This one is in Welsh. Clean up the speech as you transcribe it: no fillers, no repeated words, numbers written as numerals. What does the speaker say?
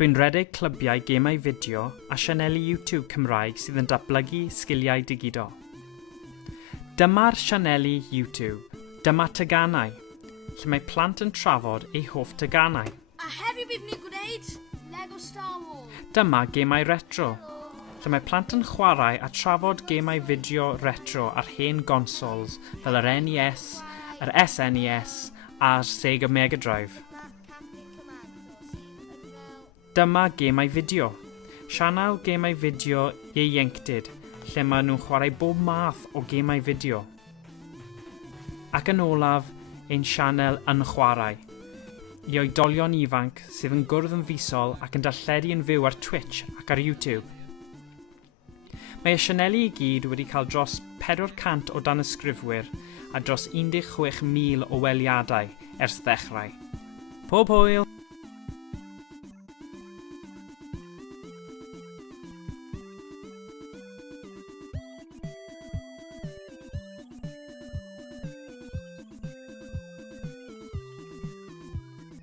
Dwi'n rhedeg clybiau gemau fideo a sianeli Youtube Cymraeg sydd yn datblygu sgiliau digidol. Dyma'r sianeli YouTube. Dyma teganau, lle mae plant yn trafod eu hoff teganau. A heddiw bydd ni'n gwneud Lego Star Wars. Dyma gemau retro, lle mae plant yn chwarae a trafod gemau fideo retro ar hen consoles fel yr NES, yr SNES a'r Sega Mega Drive. Dyma gemau fideo. Sianel gemau fideo ieuenctid, lle maen nhw'n chwarae bob math o gemau fideo. Ac yn olaf, ein sianel yn chwarae, i oedolion ifanc sydd yn gwrdd yn fisol ac yn darlledu yn fyw ar Twitch ac ar YouTube. Mae y sianeli i gyd wedi cael dros 400 o danysgrifwyr a dros 16,000 o weliadau ers ddechrau. Pob hwyl!